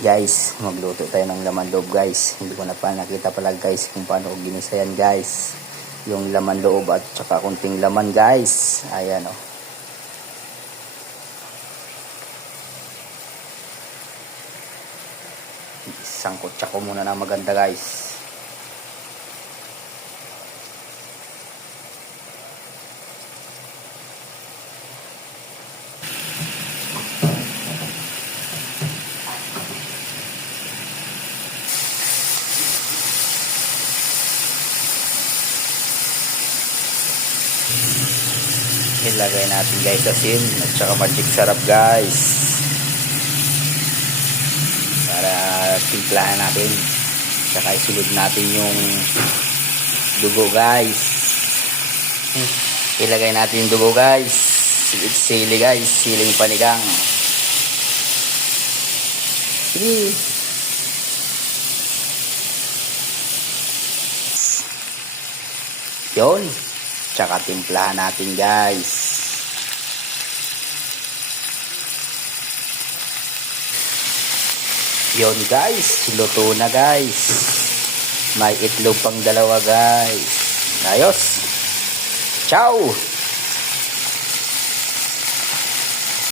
Guys, magluto tayo ng laman loob guys. Hindi ko na pa nakita pala guys kung paano ko ginisa yan guys. Yung laman loob at saka kunting laman guys. Ayan o. Isang kutsa ko muna na maganda guys. Ilagay natin guys asin at saka magic sarap guys para timplahan natin, saka isulod natin yung dugo guys. Ilagay natin yung dugo guys, sili guys, siling panigang. Sige. Yun, tsaka timplahan natin guys. Yun guys, luto na guys. May itlog pang dalawa guys. Ayos. Ciao.